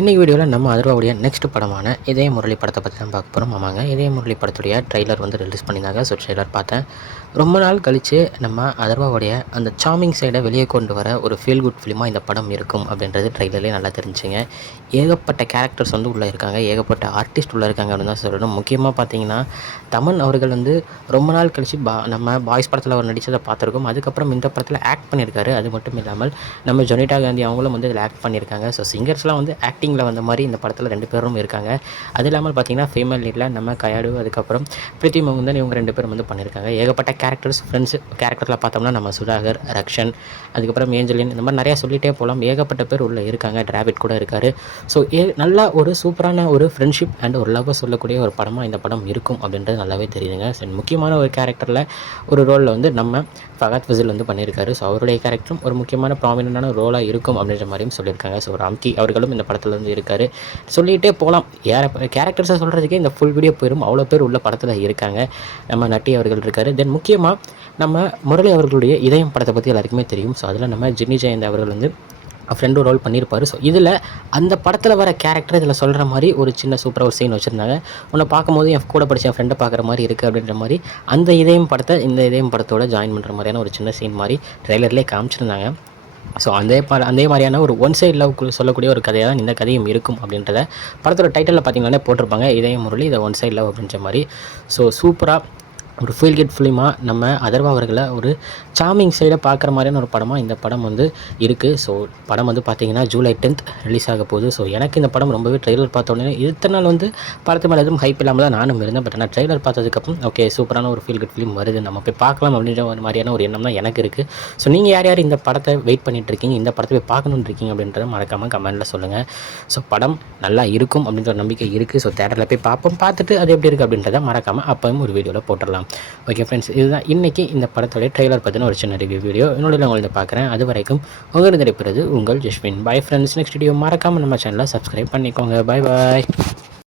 இன்றைக்கி வீடியோவில் நம்ம அதர்வாவுடைய நெக்ஸ்ட் படமான இதய முரளி படத்தை பற்றி தான் பார்க்க போகிறோம். ஆமாங்க, இதய முரளி படத்துடைய ட்ரெய்லர் வந்து ரிலீஸ் பண்ணியிருந்தாங்க. ஸோ ட்ரெய்லர் பார்த்தேன். ரொம்ப நாள் கழித்து நம்ம அதர்வாவுடைய அந்த சார்மிங் சைடை வெளியே கொண்டு வர ஒரு ஃபீல் குட் ஃபிலிமாக இந்த படம் இருக்கும் அப்படின்றது ட்ரெய்லர்லேயே நல்லா தெரிஞ்சுங்க. ஏகப்பட்ட கேரக்டர்ஸ் வந்து உள்ளே இருக்காங்க, ஏகப்பட்ட ஆர்டிஸ்ட் உள்ளே இருக்காங்க அப்படின்னு தான் சொல்லணும். முக்கியமாக பார்த்தீங்கன்னா தமன் அவர்கள் வந்து ரொம்ப நாள் கழித்து நம்ம பாய்ஸ் படத்தில் அவர் நடித்ததை பார்த்துருக்கோம். அதுக்கப்புறம் இந்த படத்தில் ஆக்ட் பண்ணியிருக்காரு. அது மட்டும் இல்லாமல் நம்ம ஜொனிட்டா காந்தி அவங்களும் வந்து இதில் ஆக்ட் பண்ணியிருக்காங்க. ஸோ சிங்கர்ஸ்லாம் வந்து ஆக்டிங்கில் வந்த மாதிரி இந்த படத்தில் 2 பேரும் இருக்காங்க. அது இல்லாமல் பார்த்தீங்கன்னா ஃபீமேல் லீடில் நம்ம கயாடு, அதுக்கப்புறம் பிரீத்தி முகுந்தன், இவங்க 2 பேரும் வந்து பண்ணியிருக்காங்க. ஏகப்பட்ட கேரக்டர்ஸ் ஃப்ரெண்ட்ஸ் கேரக்டரில் பார்த்தோம்னா நம்ம சுதாகர், ரக்ஷன், அதுக்கப்புறம் ஏஞ்சலின், இந்த மாதிரி நிறையா சொல்லிகிட்டே போகலாம். ஏகப்பட்ட பேர் உள்ளே இருக்காங்க. டிராவிட் கூட இருக்கார். ஸோ நல்லா ஒரு சூப்பரான ஒரு ஃப்ரெண்ட்ஷிப் அண்ட் ஒரு லவ்வை சொல்லக்கூடிய ஒரு படமாக இந்த படம் இருக்கும் அப்படின்றது நல்லாவே தெரியுதுங்க. ஸோ முக்கியமான ஒரு கேரக்டரில் ஒரு ரோலில் வந்து நம்ம ஃபகத் ஃபசில் வந்து பண்ணியிருக்காரு. ஸோ அவருடைய கேரக்டரும் ஒரு முக்கியமான ப்ராமினென்டான ரோலாக இருக்கும் அப்படின்ற மாதிரியும் சொல்லியிருக்காங்க. ஸோ ராம்கி அவர்களும் இந்த படத்தில் வந்து இருக்கார். சொல்லிகிட்டே போகலாம். கேரக்டர்ஸை சொல்கிறதுக்கே இந்த ஃபுல் வீடியோ போயிடும். அவ்வளோ பேர் உள்ள படத்தில் இருக்காங்க. நம்ம நட்டி அவர்கள் இருக்கார். தென் முக்கியமாக நம்ம முரளி அவர்களுடைய இதயம் படத்தை பற்றி எல்லாருக்குமே தெரியும். ஸோ அதில் நம்ம ஜின்னி ஜெயந்த் அவர்கள் வந்து ஃப்ரெண்டு ரோல் பண்ணியிருப்பார். ஸோ இதில் அந்த படத்தில் வர கேரக்டர் இதில் சொல்கிற மாதிரி ஒரு சின்ன சூப்பராக ஒரு சீன் வச்சுருந்தாங்க. உன்னை பார்க்கும்போது என் கூட படித்த என் ஃப்ரெண்டை பார்க்குற மாதிரி இருக்குது அப்படின்ற மாதிரி அந்த இதயம் படத்தை இந்த இதயம் படத்தோட ஜாயின் பண்ணுற மாதிரியான ஒரு சின்ன சீன் மாதிரி ட்ரெய்லர்லேயே காமிச்சிருந்தாங்க. ஸோ அதே மாதிரியான ஒரு ஒன் சைட் லவ் சொல்லக்கூடிய ஒரு கதையாக தான் இந்த கதையும் இருக்கும் அப்படின்றத படத்தோட டைட்டிலில் பார்த்தீங்கன்னா போட்டிருப்பாங்க. இதயம் முரளி இதை ஒன் சைட் லவ் அப்படின்ற மாதிரி. ஸோ சூப்பராக ஒரு ஃபீல் குட் ஃபிலிமாக நம்ம அதர்வா அவர்களை ஒரு சார்மிங் சைடை பார்க்குற மாதிரியான ஒரு படமாக இந்த படம் வந்து இருக்குது. ஸோ படம் வந்து பார்த்திங்கன்னா ஜூலை 10th ரிலீஸ் ஆக போகுது. ஸோ எனக்கு இந்த படம் ரொம்பவே ட்ரெய்லர் பார்த்தோன்னே இத்தனை நாள் வந்து படத்து மேலே எதுவும் ஹைப் இல்லாமல் தான் நானும் இருந்தேன். பட் ஆனால் ட்ரெய்லர் பார்த்ததுக்கப்புறம் ஓகே சூப்பரான ஒரு ஃபீல் குட் ஃபிலிம் வருது, நம்ம போய் பார்க்கலாம் அப்படின்ற ஒரு மாதிரியான ஒரு எண்ணம் தான் எனக்கு இருக்குது. ஸோ நீங்கள் யார் யார் இந்த படத்தை வெயிட் பண்ணிகிட்ருக்கீங்க, இந்த படத்தை போய் பார்க்கணுன்னு இருக்கீங்க அப்படின்றத மறக்காமல் கமெண்ட்டில் சொல்லுங்கள். ஸோ படம் நல்லா இருக்கும் அப்படின்ற ஒரு நம்பிக்கை இருக்குது. ஸோ தேட்டரில் போய் பார்ப்போம். பார்த்துட்டு அது எப்படி இருக்குது அப்படின்றத மறக்காமல் அப்பவும் ஒரு வீடியோவில் போட்டுடலாம். ஓகே ஃப்ரெண்ட்ஸ், இதுதான் இன்றைக்கி இந்த படத்தோடைய ட்ரெய்லர் பற்றின ஒரு சின்ன ரிவ்யூ வீடியோ. என்னோட உங்களை பார்க்குறேன். அது வரைக்கும் உங்களுக்கு கிடைப்பது உங்கள் Jaswin. Bye friends. Next video மறக்காமல் நம்ம சேனலை சப்ஸ்கிரைப் பண்ணிக்கோங்க. பாய் பாய்.